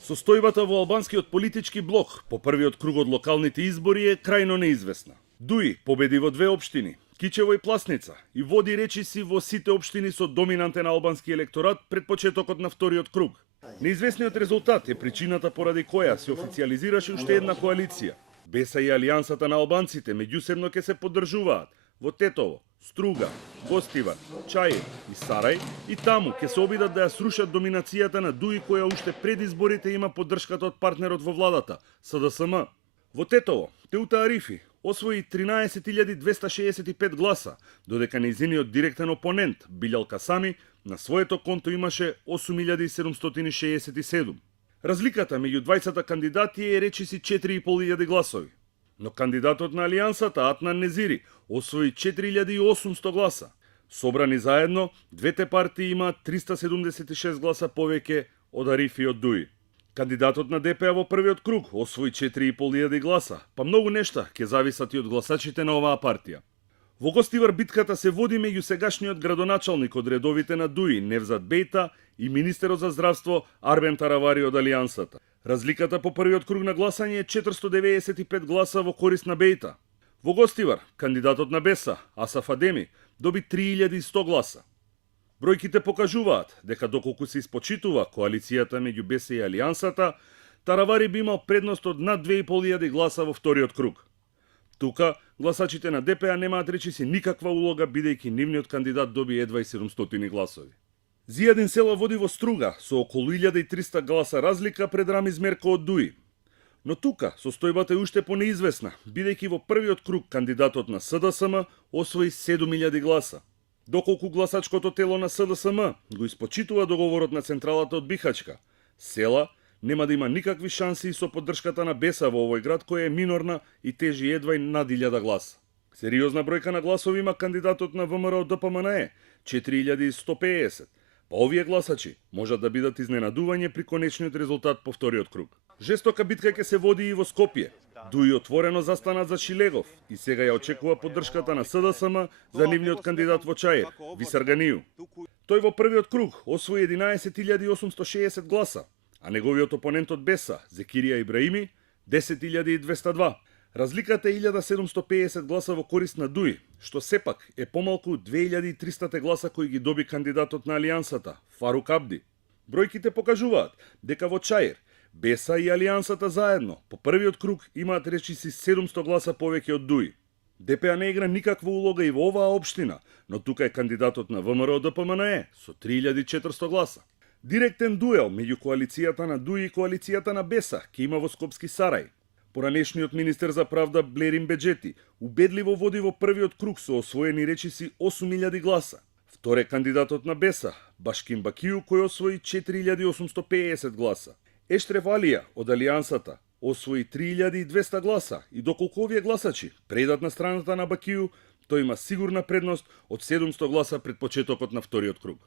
Состојбата во албанскиот политички блок по првиот круг од локалните избори е крајно неизвестна. Дуи победи во две општини, Кичево и Пласница, и води речиси во сите општини со доминантен албански електорат пред почетокот на вториот круг. Неизвестниот резултат е причината поради која се официализираше уште една коалиција. Беса и Алијансата на албанците меѓусебно ќе се поддржуваат во Тетово, Струга, Гостивар, Чаир и Сарај, и таму ќе се обидат да ја срушат доминацијата на Дуи која уште пред изборите има поддршката од партнерот во владата, СДСМ. Во Тетово, Теута Арифи освои 13.265 гласа, додека нејзиниот директен опонент, Билјал Касами, на своето конто имаше 8.767. Разликата меѓу двајцата кандидати е речиси 4.500 гласови. Но кандидатот на Алијансата, Атнан Незири, освои 4.800 гласа. Собрани заедно, двете партии имаат 376 гласа повеќе од Арифи и од Дуи. Кандидатот на ДПА во првиот круг освои 4.500 гласа, па многу нешта ќе зависат и од гласачите на оваа партија. Во Гостивар битката се води меѓу сегашниот градоначалник од редовите на Дуи, Невзат Бејта, и министерот за здравство Арбен Таравари од Алијансата. Разликата по првиот круг на гласање е 495 гласа во корист на Бејта. Во Гостивар, кандидатот на Беса, Асаф Адеми, доби 3100 гласа. Бројките покажуваат дека доколку се испочитува коалицијата меѓу Беса и Алијансата, Таравари би имал предност од над 2500 гласа во вториот круг. Тука, гласачите на ДПА немаат речиси никаква улога, бидејќи нивниот кандидат доби едва и 700 гласови. Зијадин Села води во Струга со околу 1300 гласа разлика пред Рамиз Мерко од Дуи. Но тука состојбата е уште понеизвестна, бидејќи во првиот круг кандидатот на СДСМ освои 7000 гласа. Доколку гласачкото тело на СДСМ го испочитува договорот на централата од Бихачка, Села нема да има никакви шанси со поддршката на Беса во овој град која е минорна и тежи едва и над 1000 гласа. Сериозна бројка на гласови има кандидатот на ВМРО ДПМНЕ, 4150. Па овие гласачи можат да бидат изненадување при конечниот резултат по вториот круг. Жестока битка ќе се води и во Скопје. Дуи отворено застанат за Шилегов и сега ја очекува поддршката на СДСМ за нивниот кандидат во Чаир, Висарганију. Тој во првиот круг освои 11.860 гласа, а неговиот опонент од Беса, Зекирија Ибраими, 10.202. Разликата е 1750 гласа во корист на Дуи, што сепак е помалку 2300 гласа кои ги доби кандидатот на Алијансата, Фарук Абди. Бројките покажуваат дека во Чаир, Беса и Алијансата заедно по првиот круг имаат речиси 700 гласа повеќе од Дуи. ДПА не игра никаква улога и во оваа општина, но тука е кандидатот на ВМРО ДПМНЕ со 3400 гласа. Директен дуел меѓу коалицијата на Дуи и коалицијата на Беса ќе има во Скопски Сарај. Поранешниот министер за правда Блерин Беџети убедливо води во првиот круг со освоени речиси 8000 гласа. Втор е кандидатот на Беса, Башким Бакију, кој освои 4850 гласа. Ештреф Алија од Алијансата освои 3200 гласа и доколку овие гласачи предат на страната на Бакију, тој има сигурна предност од 700 гласа пред почетокот на вториот круг.